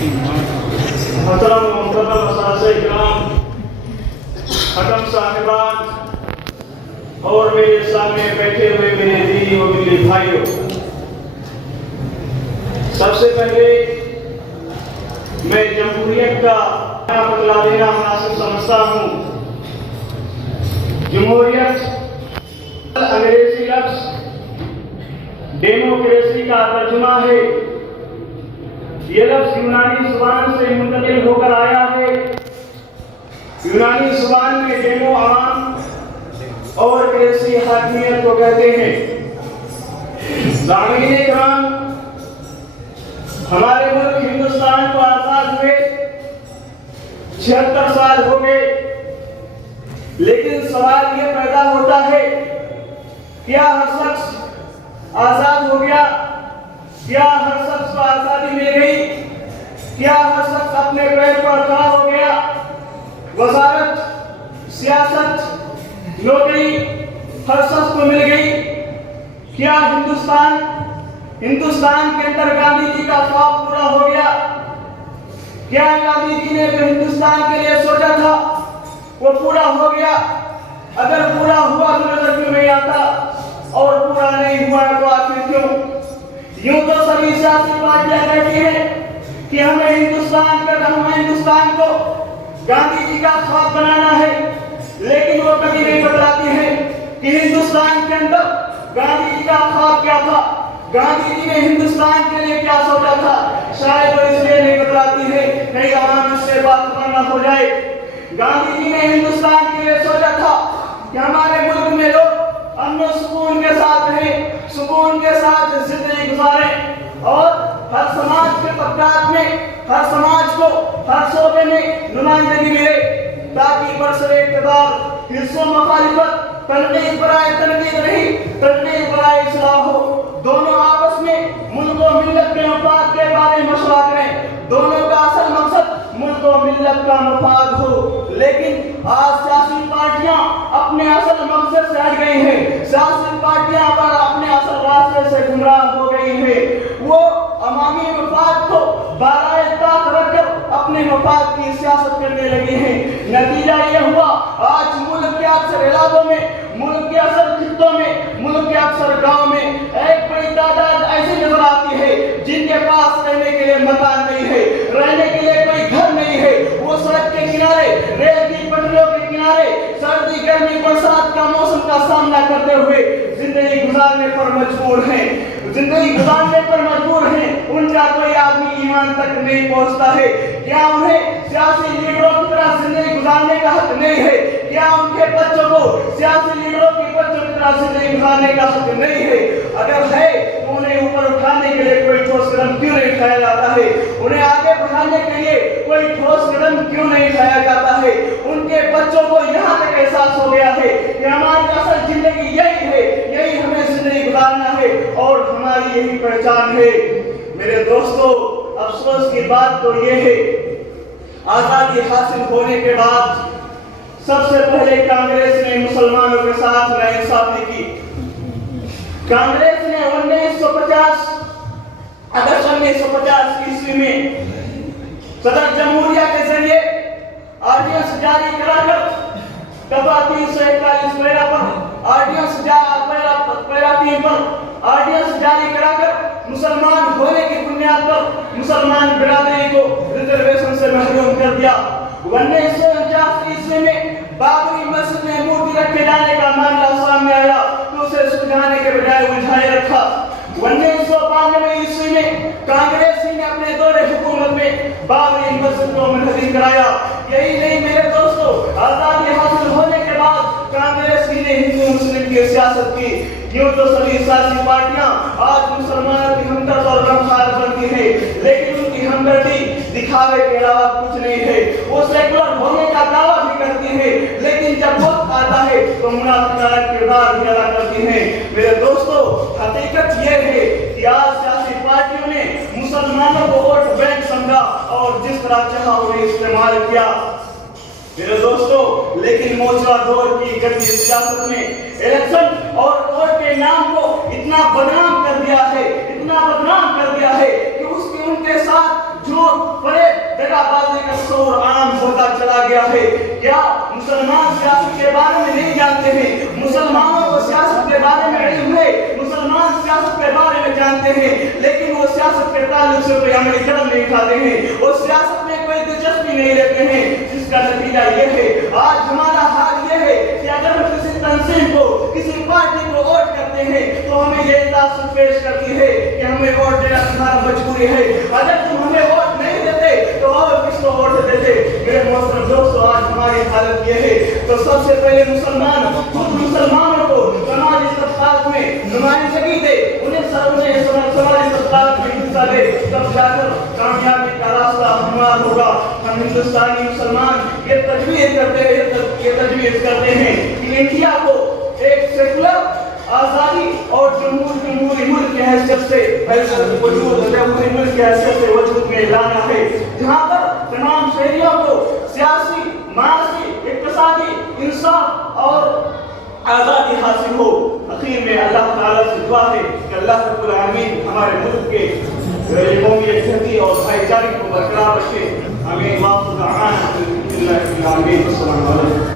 محترم اساتذہ کرام، حکم صاحبان اور میرے سامنے بیٹھے ہوئے میرے دینی و ملی بھائیوں، سب سے پہلے میں جمہوریت کا بدلا دینا مناسب سمجھتا ہوں۔ جمہوریت انگریزی لفظ ڈیموکریسی کا ترجمہ ہے۔ یہ لفظ یونانی زبان سے منتقل ہو کر آیا ہے۔ یونانی زبان میں ڈیمو عام اور کریسی حاکمیت کو کہتے ہیں۔ سامعین کرام، ہمارے ملک ہندوستان کو آزاد ہوئے 76 سال ہو گئے، لیکن سوال یہ پیدا ہوتا ہے، کیا ہر شخص آزاد ہو گیا؟ کیا ہر شخص کو آزادی مل گئی؟ کیا ہر شخص اپنے پیر پر کھڑا ہو گیا؟ وزارت، سیاست، نوکری ہر شخص کو مل گئی؟ کیا ہندوستان کے اندر گاندھی جی کا خواب پورا ہو گیا؟ کیا گاندھی جی نے جو ہندوستان کے لیے سوچا تھا وہ پورا ہو گیا؟ اگر پورا ہوا تو نظر کیوں نہیں آتا، اور پورا نہیں ہوا تو آخر کیوں؟ یوں تو سبھی سیاسی پارٹیاں کہتی ہیں کہ ہمیں ہندوستان کو گاندھی جی کا خواب بنانا ہے، لیکن وہ کبھی نہیں بتلاتی ہیں کہ ہندوستان کے اندر گاندھی جی کا خواب کیا تھا، گاندھی جی نے ہندوستان کے لیے کیا سوچا تھا۔ شاید وہ اس لیے نہیں بتلاتی ہے کہیں عوام اس سے باخبر نہ ہو جائے۔ گاندھی جی نے ہندوستان کے لیے سوچا تھا کہ ہمارے ملک میں لوگ امن و سکون کے ساتھ رہیں، سکون کے ساتھ زندگی گزاریں، اور ہر سماج کے طبقات میں، ہر سماج کو ہر شعبے میں نمائندگی ملے، تاکہ برسر اقتدار حصہ و مخالفت، تنقید برائے تنقید نہیں، تنقید برائے اصلاح ہو، دونوں آپس میں ملک و ملت کے مفاد کے بارے میں مشورہ کریں، دونوں کا اصل مقصد ملک و ملت کا مفاد ہو۔ لیکن آج سیاسی پارٹیاں اپنے اصل مقصد سے ہٹ گئی ہیں، سیاسی پارٹیاں پر اپنے اصل راستے سے گمراہ ہو گئی ہیں۔ وہ عوامی مفاد کو بالائے طاق رکھ کر اپنے مفاد کی سیاست کرنے لگی ہیں۔ نتیجہ یہ ہوا، آج ملک کے اکثر علاقوں میں، ملک کے اکثر خطوں میں، ملک کے اکثر گاؤں میں ایک بڑی تعداد ایسی نظر آتی ہے جن کے پاس رہنے کے لیے مکان نہیں ہے، رہنے کے لیے کوئی گھر نہیں ہے۔ وہ سڑک کے کنارے، ریل کی پٹریوں کے کنارے سردی گرمی برسات کا موسم کا سامنا کرتے ہوئے زندگی گزارنے پر مجبور ہیں، ان کا کوئی آدمی ایمان تک نہیں پہنچتا ہے۔ کیا انہیں سیاسی لیڈروں کی طرح زندگی گزارنے کا حق نہیں ہے؟ کیا ان کے بچوں کو سیاسی لیڈروں کے بچوں کی طرح زندگی گزارنے کا حق نہیں ہے؟ اگر ہے تو انہیں اوپر اٹھانے کے لیے کوئی ٹھوس قدم کیوں نہیں اٹھایا جاتا ہے؟ انہیں آگے بڑھانے کے لیے کوئی ٹھوس قدم کیوں نہیں اٹھایا جاتا ہے؟ ان کے بچوں کو یہاں تک احساس ہو گیا ہے کہ ہماری اصل زندگی یہی ہے، یہی ہمیں زندگی گزارنا ہے اور ہماری یہی پہچان ہے۔ میرے دوستو، افسوس کی بات تو یہ ہے، آزادی حاصل ہونے کے بعد سب سے پہلے کانگریس نے مسلمانوں کے ساتھ ناانصافی کی۔ کانگریس نے 1950 اگست 1950 عیسوی میں صدر جمہوریہ کے ذریعے آرڈیننس جاری کرا کر دفعہ 341 پیرا پر آرڈیننس پیرا 3 پر آرڈیننس جاری کرا کر مسلمان ہونے کی بنیاد پر مسلمان برادری کو ریزرویشن سے محروم کر دیا۔ 1949 عیسوی میں بابری مسجد میں مورتی رکھے جانے کا معاملہ سامنے آیا تو اسے سلجھانے کے بجائے الجھائے رکھا۔ 1992 عیسوی میں کانگریس نے اپنے دور حکومت میں بابری مسجد کو منہدم کرایا۔ یہی نہیں میرے دوستو، آزادی حاصل ہونے کے بعد کانگریس نے ہندو مسلم کی سیاست کی۔ یوں تو سبھی سیاسی پارٹیاں آج مسلمانوں کی ہمدرد اور غمخوار بنتی ہیں، لیکن ان کی ہمدردی دکھاوے کے علاوہ کچھ نہیں ہے۔ وہ سیکولر ہونے کا دعویٰ بھی کرتی ہے، لیکن جب وقت آتا ہے تو منافقانہ کردار بھی ادا کرتی ہیں۔ میرے دوستو، حقیقت یہ ہے کہ آج سیاسی پارٹیوں نے مسلمانوں کو ووٹ بینک سمجھا اور جس طرح چاہا انہیں استعمال کیا۔ میرے دوستو، لیکن موجودہ دور کی گندی سیاست نے الیکشن اور ووٹ کے نام کو اتنا بدنام کر دیا ہے کہ ان کے ساتھ جھوٹ کا تصور عام ہوتا چلا گیا ہے. کیا مسلمان سیاست کے بارے میں نہیں جانتے ہیں؟ مسلمانوں کو سیاست کے بارے میں علم ہے، مسلمان سیاست کے بارے میں جانتے ہیں، لیکن وہ سیاست کے تعلق سے کوئی عملی قدم نہیں اٹھاتے ہیں، وہ سیاست میں کوئی دلچسپی نہیں لیتے ہیں، جس کا نتیجہ یہ ہے آج ہمارا حال یہ ہے کہ اگر ہم کسی تنظیم کو، کسی پارٹی کو ووٹ کرتے ہیں تو ہمیں یہ تاثر پیش کرتی ہے کہ ہمیں ووٹ دینا تمہارا مجبوری ہے. اگر تم ہمیں ووٹ نہیں دیتے تو اور کس کو ووٹ دیتے؟ میرے محترم دوستو، آج ہماری حالت یہ ہے. تو سب سے پہلے مسلمانوں کو سماجی طبقات میں نمائندگی دے، انہیں سماجی طبقات میں حصہ دے، تب جا کر کامیابی کا راستہ ہموار ہوگا. ہم ہندوستانی مسلمان یہ تجویز کرتے ہیں کہ انڈیا کو ایک سیکولر، آزادی اور جمہوری ملک کی حیثیت سے وجود میں لانا ہے، جہاں پر تمام شہریوں کو سیاسی، معاشی، اقتصادی انصاف اور آزادی حاصل ہو. اخیر میں اللہ تعالیٰ سے دعا ہے کہ اللہ رب العالمین ہمارے ملک کے قومی یکجہتی اور بھائی چارے کو برقرار رکھے. آمین. السلام علیکم.